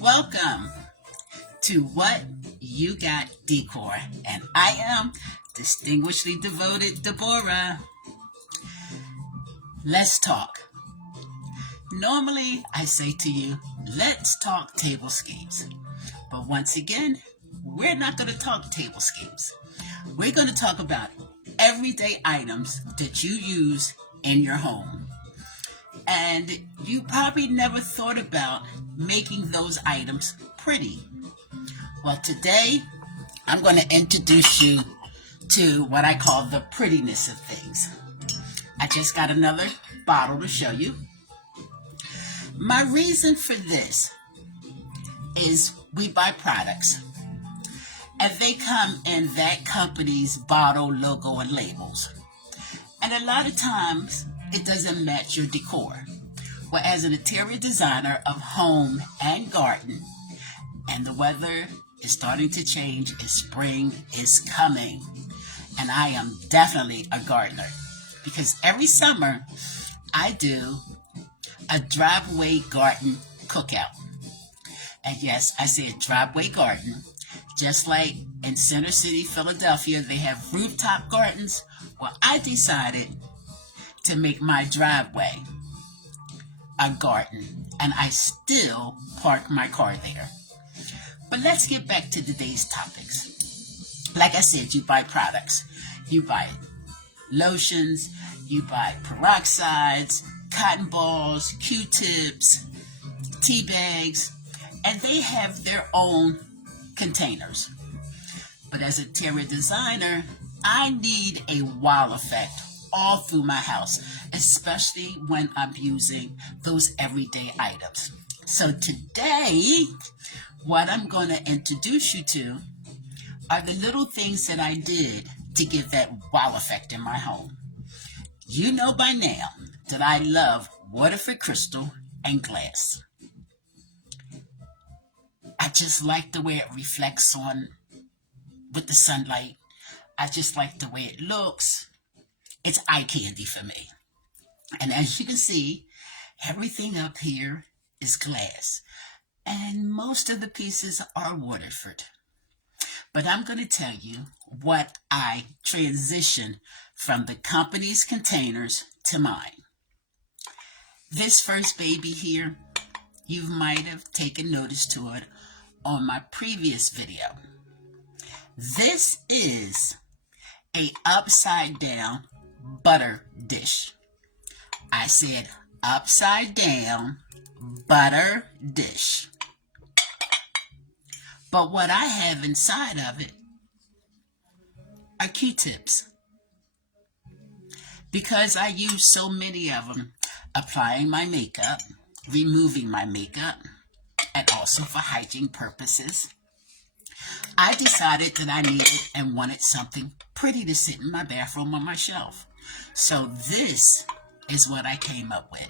Welcome to What You Got Decor, and I am distinguishedly devoted Deborah. Let's talk. Normally, I say to you, let's talk tablescapes. But once again, we're not going to talk tablescapes. We're going to talk about everyday items that you use in your home. And you probably never thought about making those items pretty. Well, today I'm going to introduce you to what I call the prettiness of things. I just got another bottle to show you. My reason for this is we buy products and they come in that company's bottle, logo, and labels. And a lot of times it doesn't match your decor. Well, as an interior designer of home and garden, and the weather is starting to change, and spring is coming. And I am definitely a gardener because every summer I do a driveway garden cookout. And yes, I said driveway garden. Just like in Center City, Philadelphia, they have rooftop gardens. Well, I decided to make my driveway a garden, and I still park my car there. But let's get back to today's topics. Like I said, you buy products. You buy lotions, you buy peroxides, cotton balls, Q-tips, tea bags, and they have their own containers. But as a interior designer, I need a wow effect all through my house, especially when I'm using those everyday items. So today, what I'm going to introduce you to are the little things that I did to give that wow effect in my home. You know by now that I love Waterford crystal and glass. I just like the way it reflects on with the sunlight. I just like the way it looks. It's eye candy for me. And as you can see, everything up here is glass. And most of the pieces are Waterford. But I'm going to tell you what I transitioned from the company's containers to mine. This first baby here, you might have taken notice to it on my previous video. This is a upside down butter dish. I said upside down butter dish. But what I have inside of it are Q-tips. Because I use so many of them applying my makeup, removing my makeup, and also for hygiene purposes, I decided that I needed and wanted something pretty to sit in my bathroom on my shelf. So this is what I came up with.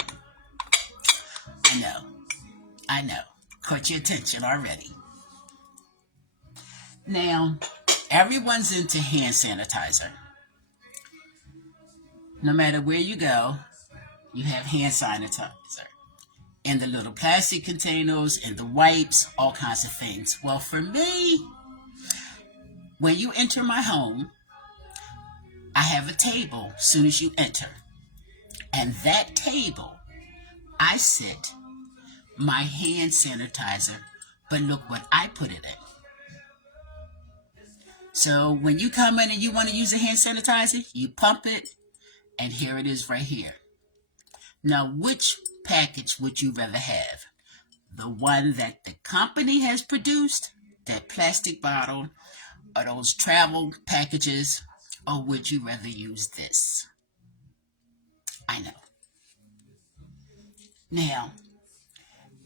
I know, caught your attention already. Now, everyone's into hand sanitizer. No matter where you go, you have hand sanitizer. In the little plastic containers, in the wipes, all kinds of things. Well, for me, when you enter my home, I have a table as soon as you enter. And that table, I sit my hand sanitizer, but look what I put it in. So when you come in and you want to use a hand sanitizer, you pump it, and here it is right here. Now, which package would you rather have? The one that the company has produced, that plastic bottle, or those travel packages, or would you rather use this? I know. Now,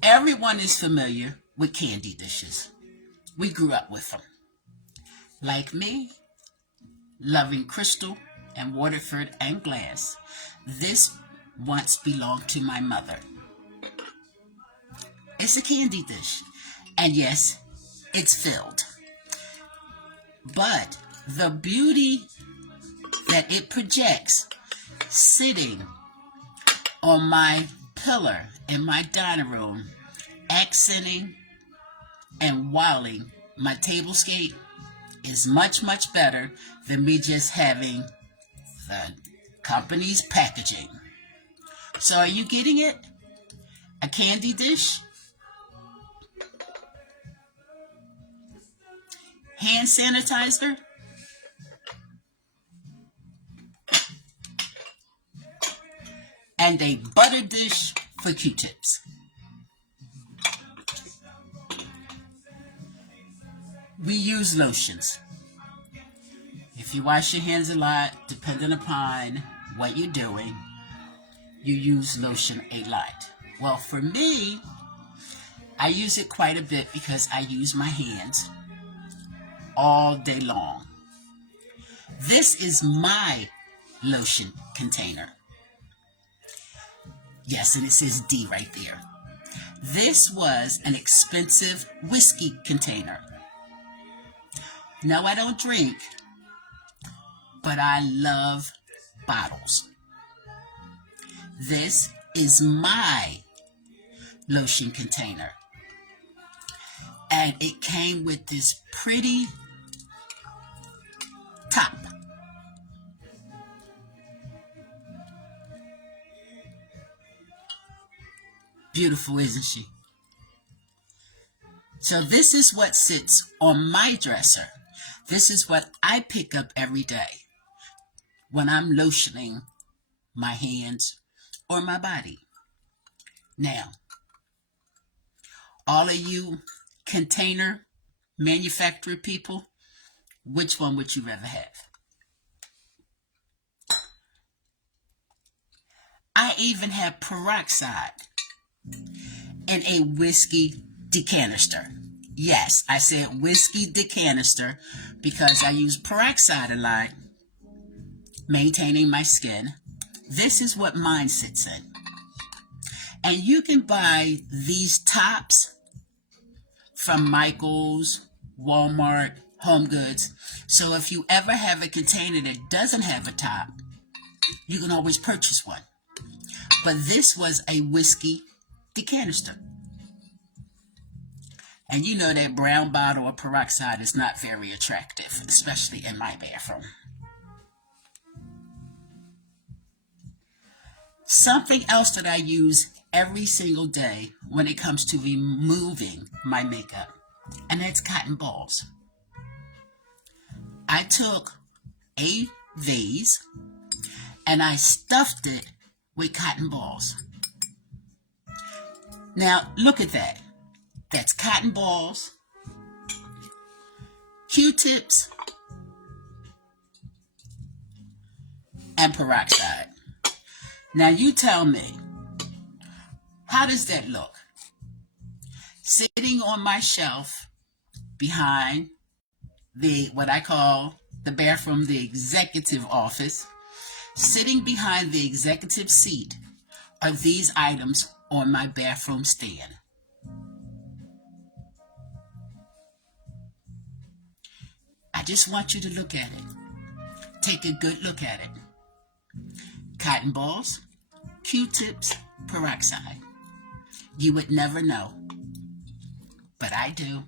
everyone is familiar with candy dishes. We grew up with them. Like me, loving crystal and Waterford and glass, this once belonged to my mother. It's a candy dish. And yes, it's filled. But the beauty that it projects sitting on my pillar in my dining room, accenting and wowiling my tablescape is much, much better than me just having the company's packaging. So are you getting it? A candy dish, hand sanitizer, and a butter dish for Q-tips. We use lotions. If you wash your hands a lot, depending upon what you're doing, you use lotion a lot. Well, for me, I use it quite a bit because I use my hands all day long. This is my lotion container. Yes, and it says D right there. This was an expensive whiskey container. No, I don't drink, but I love bottles. This is my lotion container. And it came with this pretty top. Beautiful, isn't she? So this is what sits on my dresser. This is what I pick up every day when I'm lotioning my hands or my body. Now, all of you container manufacturer people, which one would you rather have? I even have peroxide in a whiskey decanister. Yes, I said whiskey decanister because I use peroxide a lot, maintaining my skin. This is what mine sits in. And you can buy these tops from Michael's, Walmart, Home Goods. So if you ever have a container that doesn't have a top, you can always purchase one. But this was a whiskey decanister. And you know that brown bottle of peroxide is not very attractive, especially in my bathroom. Something else that I use every single day when it comes to removing my makeup, and that's cotton balls. I took a vase and I stuffed it with cotton balls. Now, look at that. That's cotton balls, Q-tips, and peroxide. Now, you tell me, how does that look? Sitting on my shelf behind what I call the bathroom, the executive office, sitting behind the executive seat are these items on my bathroom stand. I just want you to look at it. Take a good look at it. Cotton balls, Q-tips, peroxide. You would never know, but I do.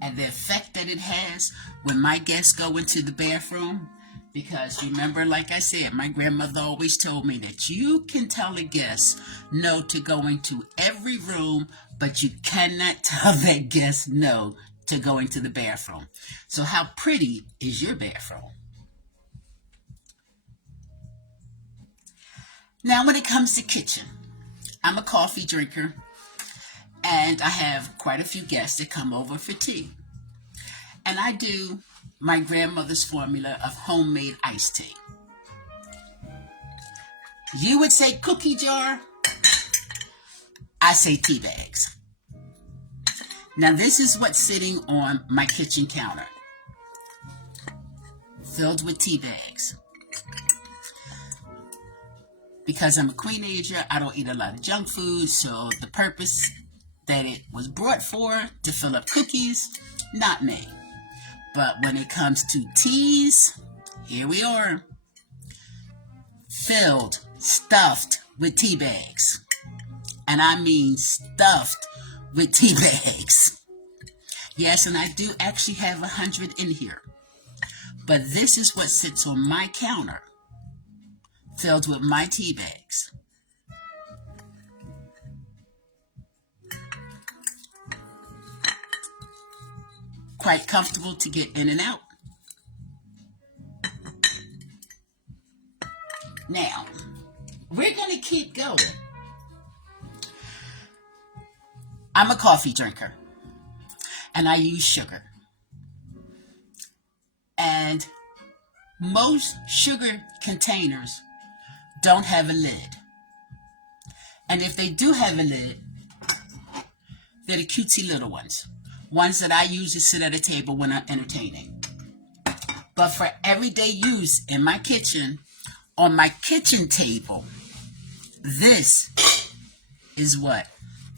And the effect that it has when my guests go into the bathroom, because remember, like I said, my grandmother always told me that you can tell a guest no to going to every room, but you cannot tell that guest no to going to the bathroom. So how pretty is your bathroom? Now, when it comes to kitchen, I'm a coffee drinker, and I have quite a few guests that come over for tea. And I do my grandmother's formula of homemade iced tea. You would say cookie jar. I say tea bags. Now, this is what's sitting on my kitchen counter, filled with tea bags. Because I'm a queenager, I don't eat a lot of junk food, so the purpose that it was brought for, to fill up cookies, not me. But when it comes to teas, here we are, filled, stuffed with tea bags. And I mean stuffed with tea bags. Yes, and I do actually have 100 in here. But this is what sits on my counter, filled with my tea bags. Quite comfortable to get in and out. Now, we're going to keep going. I'm a coffee drinker, and I use sugar. And most sugar containers don't have a lid. And if they do have a lid, they're the cutesy little ones. Ones that I use to sit at a table when I'm entertaining. But for everyday use in my kitchen, on my kitchen table, this is what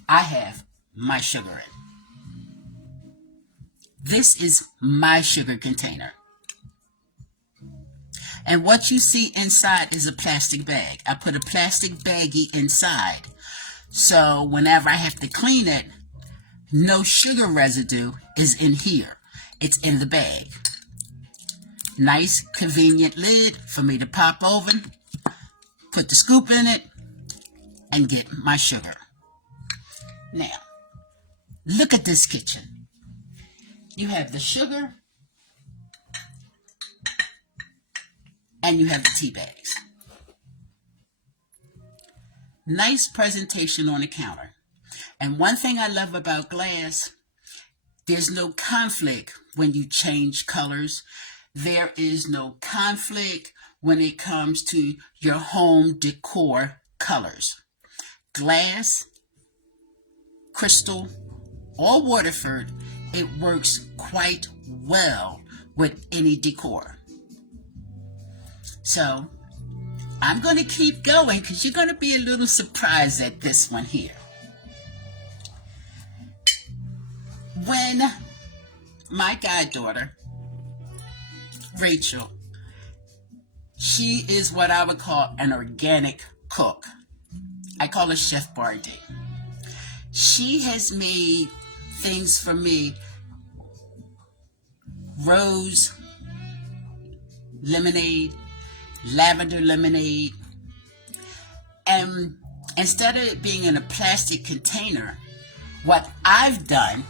I have my sugar in. This is my sugar container. And what you see inside is a plastic bag. I put a plastic baggie inside. So whenever I have to clean it, no sugar residue is in here. It's in the bag. Nice, convenient lid for me to pop open, put the scoop in it, and get my sugar. Now, look at this kitchen. You have the sugar, and you have the tea bags. Nice presentation on the counter. And one thing I love about glass, there's no conflict when you change colors. There is no conflict when it comes to your home decor colors. Glass, crystal, or Waterford, it works quite well with any decor. So, I'm going to keep going because you're going to be a little surprised at this one here. When my goddaughter, Rachel, she is what I would call an organic cook. I call her Chef Bardee. She has made things for me, rose lemonade, lavender lemonade, and instead of it being in a plastic container, what I've done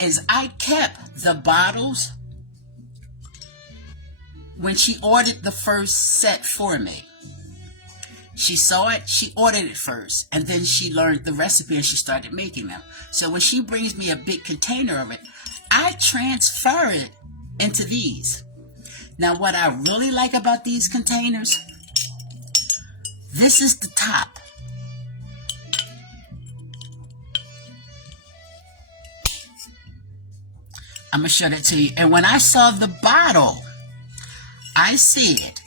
is I kept the bottles when she ordered the first set for me. She saw it, she ordered it first, and then she learned the recipe and she started making them. So when she brings me a big container of it, I transfer it into these. Now what I really like about these containers, this is the top. I'm going to show that to you. And when I saw the bottle, I said,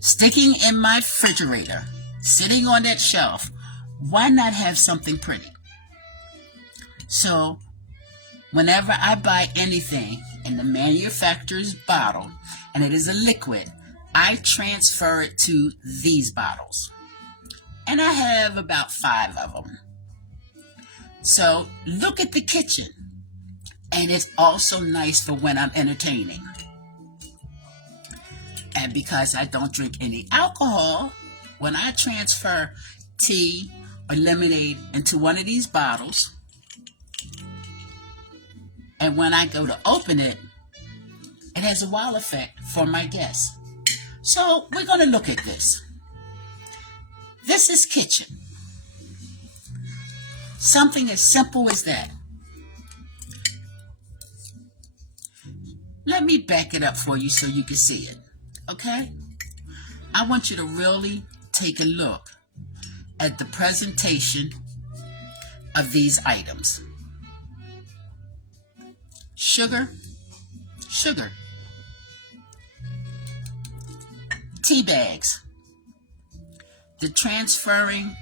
sticking in my refrigerator, sitting on that shelf, why not have something pretty? So, whenever I buy anything in the manufacturer's bottle, and it is a liquid, I transfer it to these bottles. And I have about 5 of them. So, look at the kitchen. And it's also nice for when I'm entertaining. And because I don't drink any alcohol, when I transfer tea or lemonade into one of these bottles, and when I go to open it, it has a wow effect for my guests. So we're going to look at this. This is kitchen. Something as simple as that. Let me back it up for you so you can see it. Okay? I want you to really take a look at the presentation of these items. Sugar, sugar. Tea bags. The transferring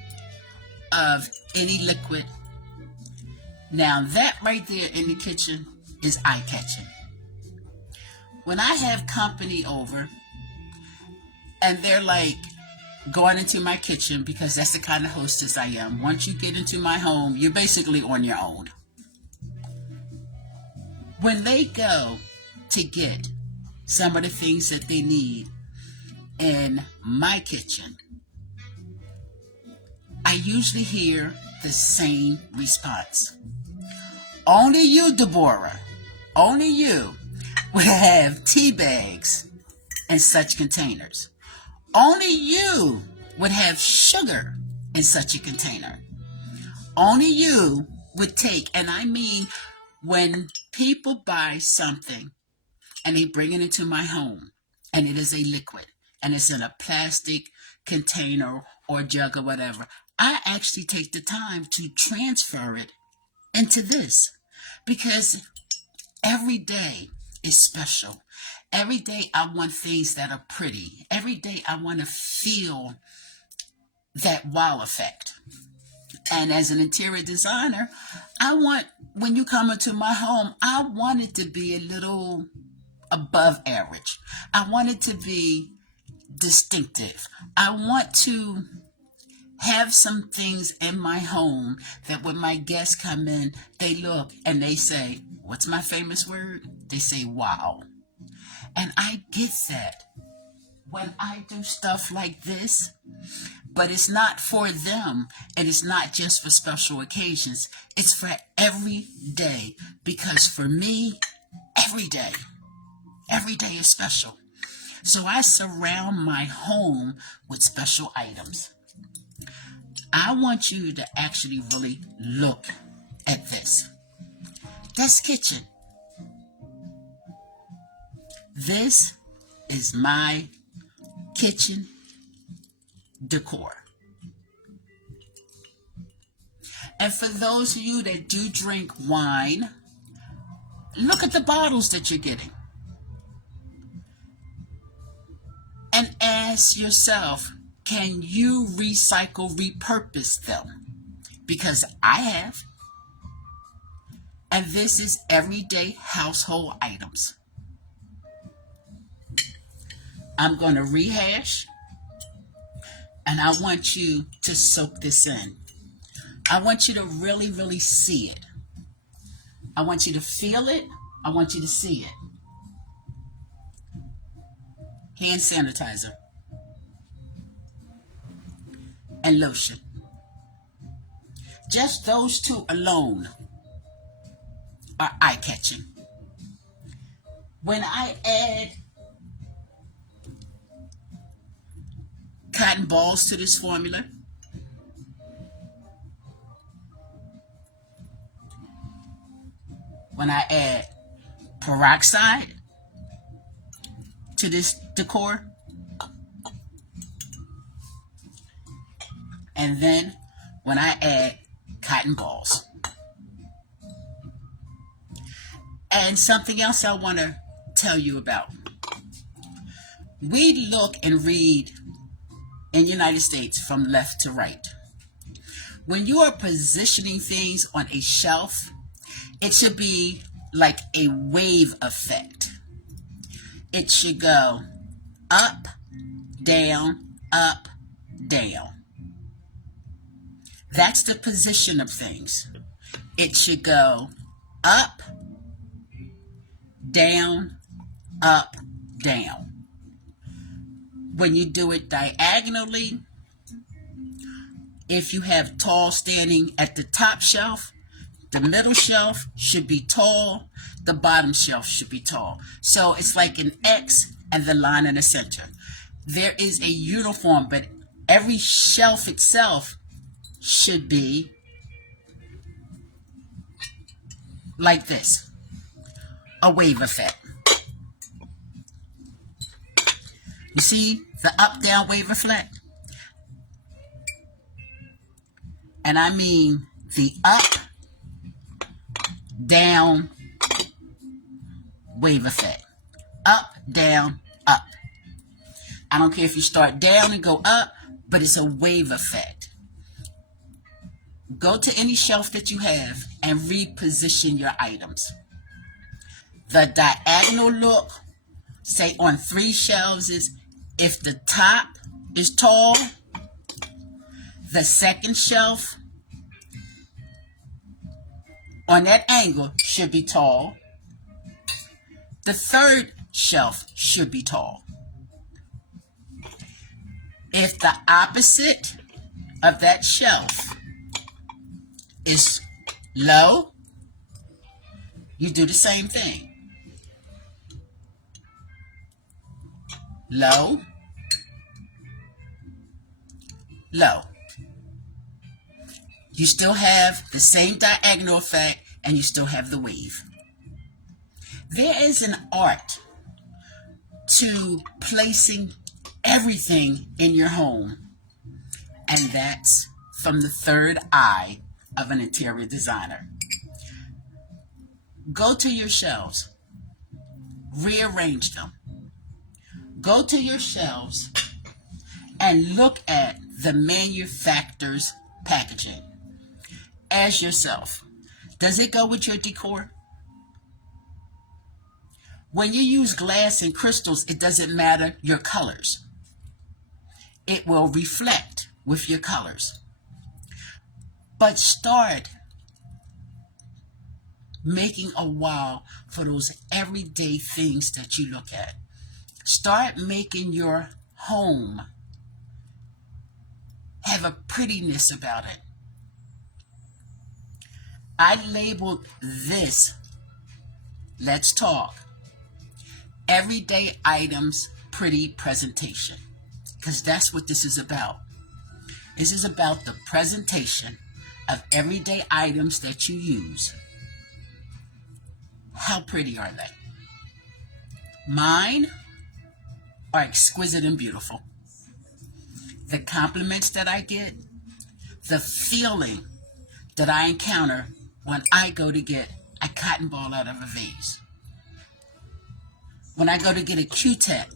of any liquid. Now that right there in the kitchen is eye-catching. When I have company over and they're like, going into my kitchen because that's the kind of hostess I am. Once you get into my home, you're basically on your own. When they go to get some of the things that they need in my kitchen, I usually hear the same response. Only you, Deborah, only you would have tea bags in such containers. Only you would have sugar in such a container. Only you would take, and I mean, when people buy something and they bring it into my home and it is a liquid and it's in a plastic container or jug or whatever, I actually take the time to transfer it into this because every day is special. Every day I want things that are pretty. Every day I want to feel that wow effect. And as an interior designer, I want, when you come into my home, I want it to be a little above average. I want it to be distinctive. I want to have some things in my home that when my guests come in, they look and they say, what's my famous word? They say, wow. And I get that when I do stuff like this, but it's not for them and it's not just for special occasions. It's for every day because for me, every day is special. So I surround my home with special items. I want you to actually really look at this. This kitchen. This is my kitchen decor. And for those of you that do drink wine, look at the bottles that you're getting. And ask yourself, can you recycle, repurpose them? Because I have. And this is everyday household items. I'm going to rehash, and I want you to soak this in. I want you to really, really see it. I want you to feel it. I want you to see it. Hand sanitizer and lotion. Just those two alone are eye-catching. When I add cotton balls to this formula, when I add peroxide to this decor, and then when I add cotton balls. And something else I want to tell you about. We look and read in the United States from left to right. When you are positioning things on a shelf, it should be like a wave effect. It should go up, down, up, down. That's the position of things. It should go up, down, up, down. When you do it diagonally, if you have tall standing at the top shelf, the middle shelf should be tall, the bottom shelf should be tall. So it's like an X and the line in the center. There is a uniform, but every shelf itself should be like this, a wave effect. You see the up-down wave effect? And I mean the up-down wave effect. Up, down, up. I don't care if you start down and go up, but it's a wave effect. Go to any shelf that you have and reposition your items. The diagonal look, say on 3 shelves, is if the top is tall. The second shelf on that angle should be tall. The third shelf should be tall. If the opposite of that shelf is low, you do the same thing. Low, low. You still have the same diagonal effect and you still have the wave. There is an art to placing everything in your home, and that's from the third eye of an interior designer. Go to your shelves, rearrange them. Go to your shelves and look at the manufacturer's packaging. Ask yourself, does it go with your decor? When you use glass and crystals, it doesn't matter your colors. It will reflect with your colors. But start making a wow for those everyday things that you look at. Start making your home have a prettiness about it. I labeled this, Let's Talk, Everyday Items Pretty Presentation, because that's what this is about. This is about the presentation of everyday items that you use. How pretty are they? Mine are exquisite and beautiful. The compliments that I get, the feeling that I encounter when I go to get a cotton ball out of a vase. When I go to get a Q-tip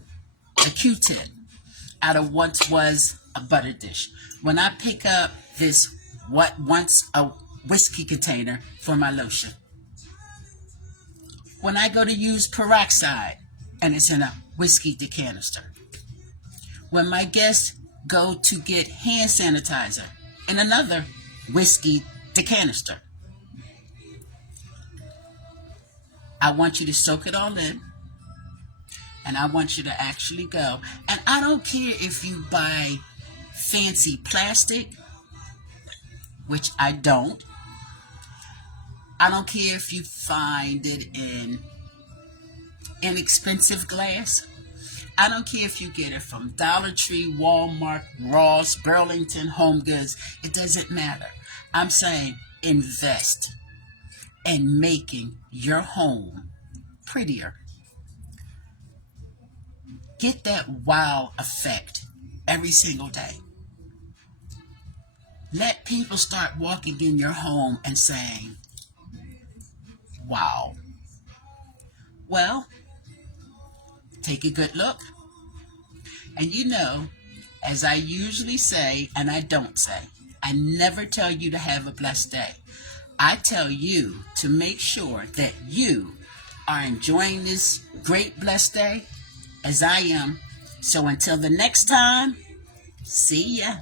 out of what was a butter dish. When I pick up this what once a whiskey container for my lotion. When I go to use peroxide and it's in a whiskey decanister. When my guests go to get hand sanitizer in another whiskey decanister. I want you to soak it all in, and I want you to actually go. And I don't care if you buy fancy plastic, which I don't. I don't care if you find it in inexpensive glass. I don't care if you get it from Dollar Tree, Walmart, Ross, Burlington, Home Goods. It doesn't matter. I'm saying invest in making your home prettier. Get that wow effect every single day. Let people start walking in your home and saying, wow. Well, take a good look. And you know, as I usually say, and I don't say, I never tell you to have a blessed day. I tell you to make sure that you are enjoying this great blessed day as I am. So until the next time, see ya.